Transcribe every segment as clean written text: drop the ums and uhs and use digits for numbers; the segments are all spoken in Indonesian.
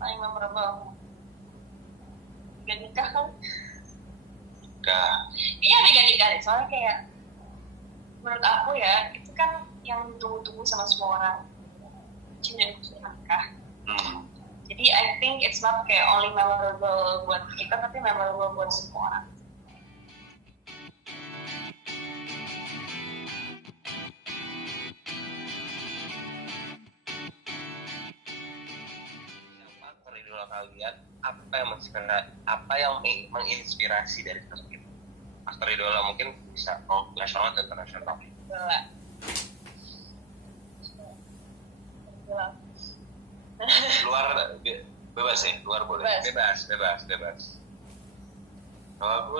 paling memorable Mega nikah kan? Nikah. Iya mega nikah deh, soalnya kayak menurut aku ya itu kan yang ditunggu-tunggu sama semua orang, cinta dan khusus nikah. Jadi I think it's not kayak only memorable buat kita, tapi memorable buat semua orang. Aktor idola kalian, apa yang menginspirasi dari sosok itu? Aktor idola mungkin bisa nasional atau internasional. Luar bebas ya, luar boleh. Bebas. Kalau aku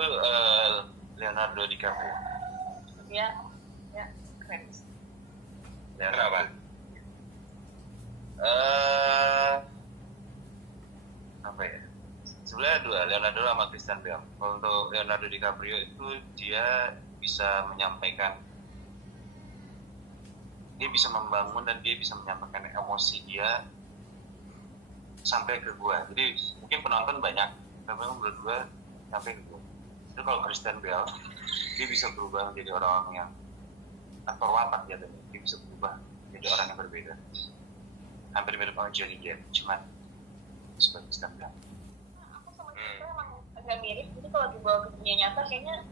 Leonardo DiCaprio. Ya keren. Kenapa? Apa ya? Sebenarnya dua, Leonardo sama Christian Bale. Kalau untuk Leonardo DiCaprio itu dia bisa menyampaikan, dia bisa membangun dan dia bisa menyampaikan emosi dia sampai ke gua. Jadi mungkin penonton banyak, tapi menurut gua sampai ke gua. Itu kalau Christian Bale, dia bisa berubah menjadi orang yang aktor watak ya, dia bisa berubah jadi orang yang berbeda. Hampir mirip sama Johnny Depp, cuman sebagai Christian Bale. Aku sama kita emang agak mirip, jadi kalau dibawa ke dunia nyata kayaknya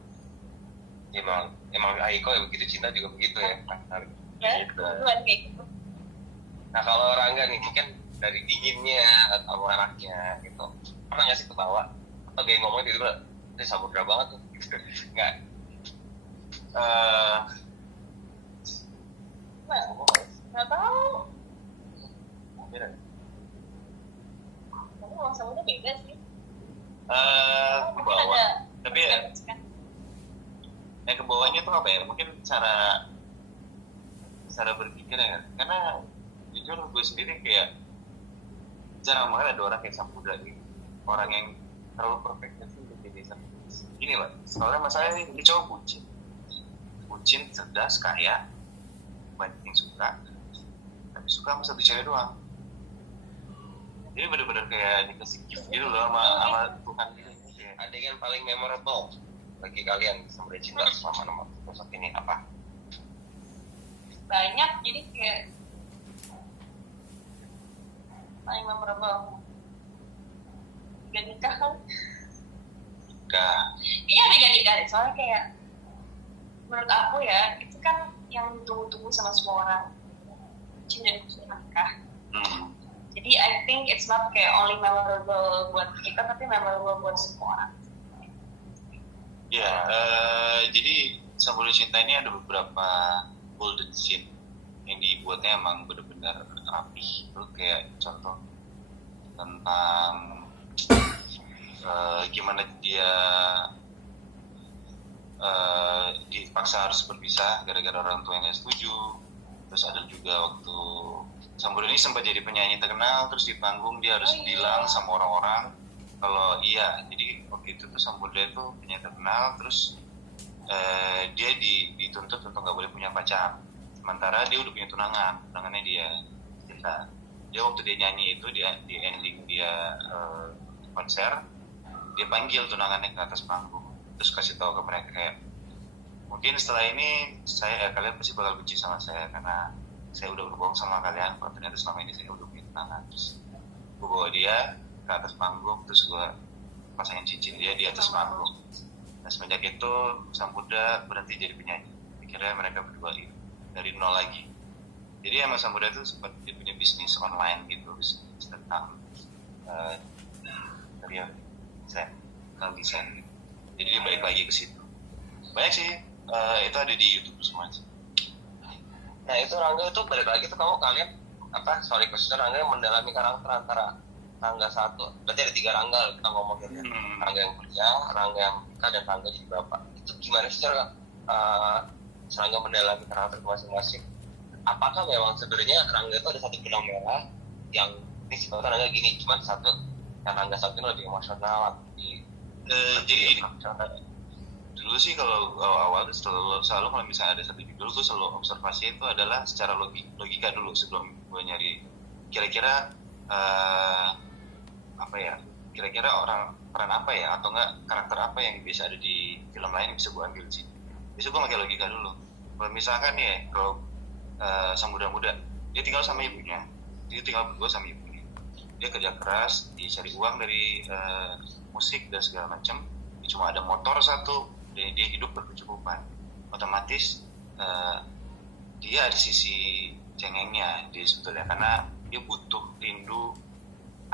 Emang Aiko ya begitu, cinta juga begitu ya. ya kebetulan kayak gitu. Nah kalau Rangga nih mungkin dari dinginnya atau marahnya gitu, pernah nggak sih ketawa atau gaya ngomongnya gitu kan, ini samudra banget tuh gitu. Nggak nggak tahu, beda. kamu ngomong sama dia beda sih. Ke bawah, tapi ya kan? ke bawahnya tuh apa ya, mungkin cara berpikir ya, karena jujur gue sendiri kayak jarang banget ada orang kayak Samudra gitu, orang yang terlalu perfect sih jadi ini lah. Soalnya masalahnya ini cowok bucin, cerdas, kaya, banyak yang suka, tapi suka sama satu cewek doang. Jadi benar-benar kayak dikasih gift gitu loh sama Tuhan gitu. Adegan paling memorable bagi kalian sampai cinta sama nama sosok ini apa? Banyak, jadi kayak paling memorable Mega nikah kan? Iya mega nikah deh, soalnya kayak menurut aku ya itu kan yang ditunggu-tunggu sama semua orang, cinta dan khusus nikah. Jadi I think it's not kayak only memorable buat kita, tapi memorable buat semua orang. Ya, jadi Samudra Cinta ini ada beberapa golden scene yang dibuatnya emang benar-benar rapi. Itu kayak contoh tentang gimana dia dipaksa harus berpisah gara-gara orang tua yang nggak setuju. Terus ada juga waktu Samudra ini sempat jadi penyanyi terkenal, terus di panggung dia harus bilang sama orang-orang kalau iya, jadi waktu itu tuh Samudra itu penyanyi terkenal, terus dia dituntut untuk nggak boleh punya pacar, sementara dia udah punya tunangannya dia cinta. Dia waktu dia nyanyi itu di ending dia konser, dia panggil tunangannya ke atas panggung, terus kasih tahu ke mereka kayak, mungkin setelah ini kalian pasti bakal benci sama saya karena saya udah berbohong sama kalian kalau ternyata selama ini saya udah punya tunangan. Terus gue bawa dia ke atas panggung, terus gue pasangin cincin dia di atas panggung. Nah semenjak itu Samudra berhenti jadi penyanyi, akhirnya mereka berdua dari nol lagi. Jadi emang Samudra itu sempat dia punya bisnis online gitu, bisnis tentang desain gitu. Jadi dia balik lagi ke situ. Banyak sih, itu ada di YouTube semua sih. Nah itu Rangga itu balik lagi tuh kalian sorry khususnya Rangga yang mendalami karakter antara Rangga satu, berarti ada 3 Rangga kita ngomongin ya. Rangga yang kerja, Rangga yang nikah, dan Rangga jadi bapak. Itu gimana sih cara Rangga mendalami karakter masing-masing? Apakah memang sebenarnya Rangga itu ada satu benang merah yang ini sifatnya Rangga gini, cuman satu yang Rangga satu ini lebih emosional, jadi dulu sih kalau awal selalu kalau misalnya ada satu judul gue selalu observasi itu adalah secara logika dulu sebelum gue nyari kira-kira kira-kira peran apa ya atau enggak karakter apa yang biasa ada di film lain yang bisa gue ambil sih. Bisa gue pakai logika dulu. Kalau misalkan ya, kalau sang muda-muda dia tinggal sama ibunya, dia tinggal berdua sama ibunya, dia kerja keras, dia cari uang dari musik dan segala macam, dia cuma ada motor satu, dia hidup berkecukupan. Otomatis dia ada sisi cengengnya dia sebetulnya, karena dia butuh rindu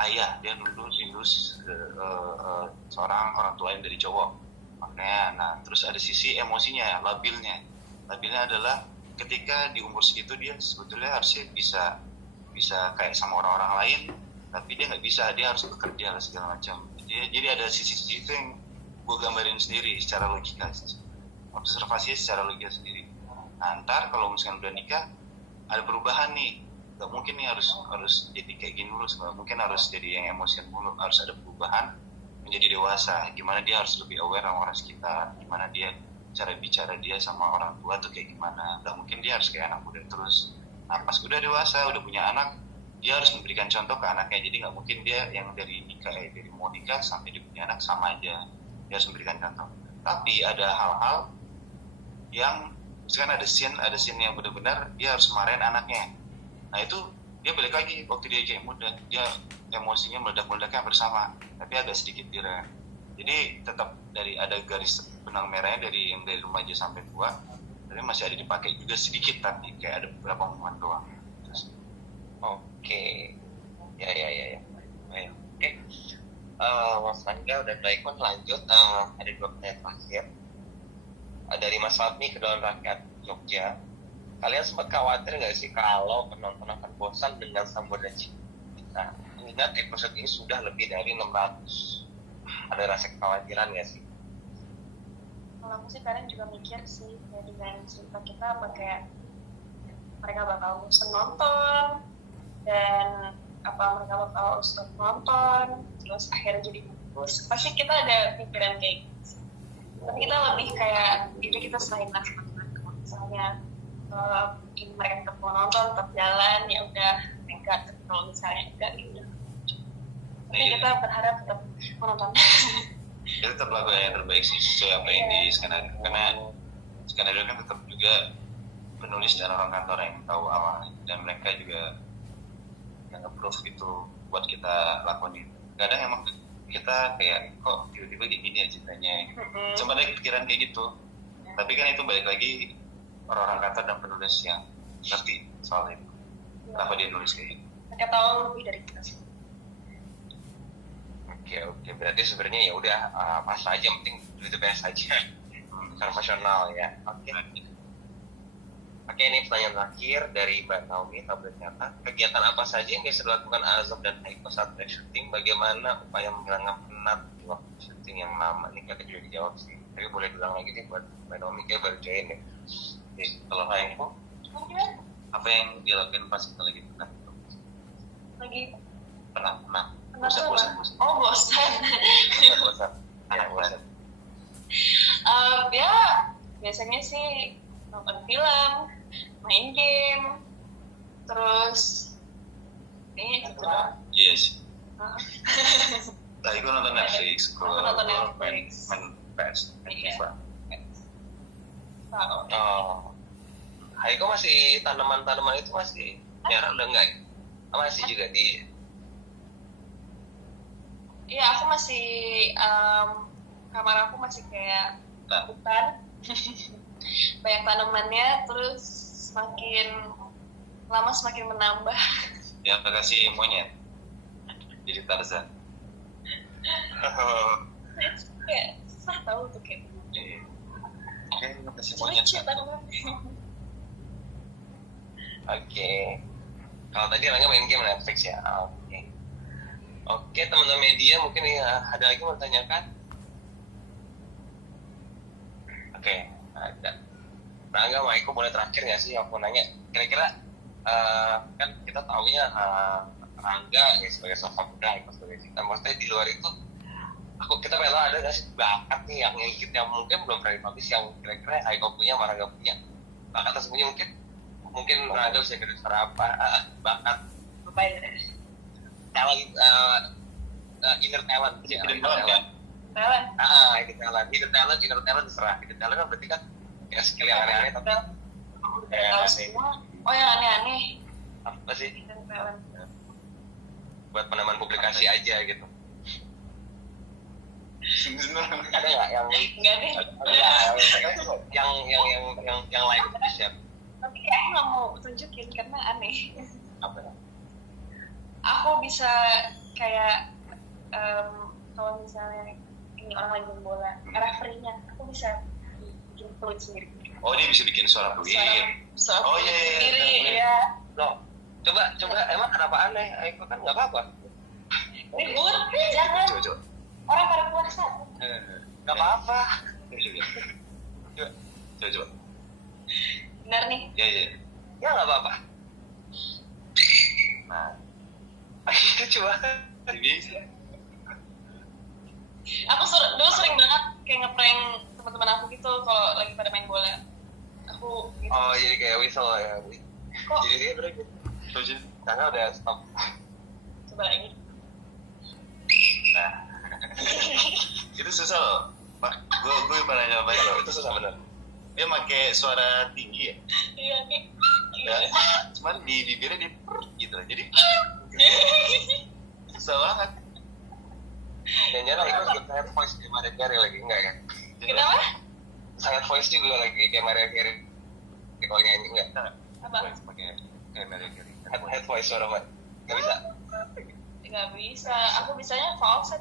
ayah, dia rindu seorang orang tua yang dari cowok. Makanya, nah terus ada sisi emosinya, labilnya adalah ketika di umur segitu dia sebetulnya harusnya bisa kayak sama orang-orang lain, tapi dia nggak bisa, dia harus bekerja lah segala macam. Jadi ada sisi itu yang gue gambarin sendiri secara logika, observasinya secara logika sendiri. Nah, ntar kalau misalnya udah nikah ada perubahan nih, nggak mungkin nih harus jadi kayak gini dulu, mungkin harus jadi yang emosian dulu, harus ada perubahan menjadi dewasa, gimana dia harus lebih aware sama orang sekitar, gimana dia cara bicara dia sama orang tua tuh kayak gimana. Nggak mungkin dia harus kayak anak muda terus. Nah pas udah dewasa, udah punya anak, dia harus memberikan contoh ke anaknya. Jadi nggak mungkin dia yang dari mau nikah sampai dia punya anak sama aja, dia harus memberikan contoh. Tapi ada hal-hal yang misalkan ada scene yang benar-benar dia harus marahin anaknya. Nah itu dia balik lagi waktu dia kayak muda, dia emosinya meledak-meledaknya bersama, tapi agak sedikit direm. Jadi tetap ada garis benang merahnya dari remaja sampai tua, tapi masih ada dipakai juga sedikit, tapi kayak ada beberapa momen doang. Oke. Ya. Oke. Mas Angga dan Mbak Ikon lanjut. Ada 2 pertanyaan terakhir. Dari Mas Fadmi ke Dewan Rakyat Jogja. Kalian sempat khawatir nggak sih kalau penonton akan bosan dengan Samudra Cinta? Ingat episode ini sudah lebih dari 600. Ada rasa kekhawatiran nggak sih? Kalau aku sih kadang juga mikir sih, ya dengan cerita kita apa kayak mereka bakal bosan nonton, dan apa mereka bakal stop nonton, terus akhirnya jadi bagus. Pasti kita ada pikiran kayak gitu. Tapi kita lebih kayak, itu kita selain teman-teman, misalnya mereka tetap mau nonton, tetap jalan, ya udah enggak. Kalau misalnya enggak gitu, tapi kita berharap tetap menonton. Kita tetap lakukan yang terbaik sih sesuai apa yang di skenario, karena skenario kan tetap juga penulis dan orang kantor yang tahu awalnya, dan mereka juga yang approve itu buat kita lakuin. Kadang emang kita kayak kok tiba-tiba kayak gini ya ceritanya, cuma ada pikiran kayak gitu. Tapi kan itu balik lagi orang-orang kantor dan penulis yang ngerti soal itu, kenapa dia nulis kayak gitu. Mereka tahu lebih dari kita sih. Oke, berarti sebenarnya ya udah pas aja, penting itu beres aja, profesional ya. Oke, ini pertanyaan terakhir dari Mbak Naomi Tablet Nyata. Kegiatan apa saja yang biasa dilakukan Azam dan Haiko saat syuting? Bagaimana upaya menghilangkan penat di waktu syuting yang lama? Ini kayaknya juga dijawab sih, tapi boleh diulang lagi nih buat Mbak Naomi, kayak baru join deh. Kalau Haiko, apa yang dilakukan pas kita lagi penat? Penat. Bosan. Oh, bosan. Bosan. Ya biasanya sih nonton film, main game, terus ini gitu doang. Yes. Tadi gue nonton Netflix, main PS, FIFA. Haiko masih tanaman itu masih nyara udah enggak ya? Masih juga di. Iya, aku masih kamar aku masih kayak hutan. Banyak tanamannya, terus semakin lama semakin menambah. Ya, kasih monyet jadi Tarzan. Kayak susah tahu tuh kayak. Oke, kasih monyet. Oke. Kalau tadi orangnya main game Netflix ya. Oke, teman-teman media mungkin ada lagi mau tanyakan? Oke, ada. Rangga, Maiko boleh terakhir nggak sih aku nanya? Kira-kira kan kita taunya Rangga ya sebagai sosok muda, Maiko sebagai cinta. Maksudnya di luar itu, kita pengen tahu ada nggak sih bakat nih yang mungkin belum pernah dipublish, yang kira-kira Maiko punya, Rangga punya. Bakat tersebutnya mungkin Rangga bisa kerja apa? Bakat. Apa ya? Kalau inner talent sih. Hidden talent kan? Talent. Hidden talent terserah. Hidden talent kan berarti kan ya skill yang aneh-aneh tapi Aku udah tahu semua. Oh yang aneh-aneh. apa sih? Hidden talent. Buat peneman publikasi aja gitu. Sebenarnya Ada nggak yang Enggak deh. yang lain itu siapa? Tapi aku nggak mau tunjukin karena aneh. Apa ya? Aku bisa kayak kalau misalnya ini orang lagi main bola, referee-nya, aku bisa bikin peluit sendiri. Oh dia bisa bikin suara peluit. Suara Oh, peluit iya, iya, sendiri, iya. ya. Loh, coba emang kenapa aneh? Aku kan nggak apa-apa. Ribut, jangan. Coba. Orang pada puasa. Nggak apa-apa. Coba. Benar nih. Ya. Ya nggak apa-apa. Nah, Itu coba. bisa. Aku dulu sering banget kayak ngeprank teman-teman aku gitu kalau lagi pada main bola. Aku gitu. Oh jadi kayak whistle ya. Kok Jadi dia berarti. Coba. Karena udah stop. coba lagi. Nah, itu susah loh. Pak, gue pernah nyobain loh. Itu susah bener. Dia pakai suara tinggi ya. Iya nih. Ya, cuman di bibirnya dia gitu. Jadi susah banget. Jangan-jangan itu juga saya voice di Maria Carey lagi enggak ya? Kenapa? Saya voice juga lagi kayak Maria Carey. Kalau nyanyi enggak? Apa? Pakai kayak Maria Carey. Head voice suara Mbak. Enggak bisa. Nggak bisa. Aku bisanya falset.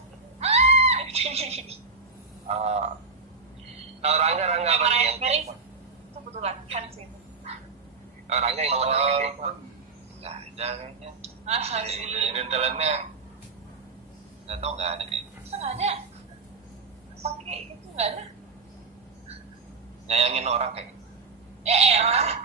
Kalau Rangga apa nih Mariah yang Carey itu kebetulan kan sih. kalau Rangga yang mana Carey? Nggak ada kayaknya. Masa sih? Dan talentnya nggak tau nggak ada kayaknya. Masa nggak ada? Pakai itu nggak ada? Nyayangin orang kayak gitu. Ya elah.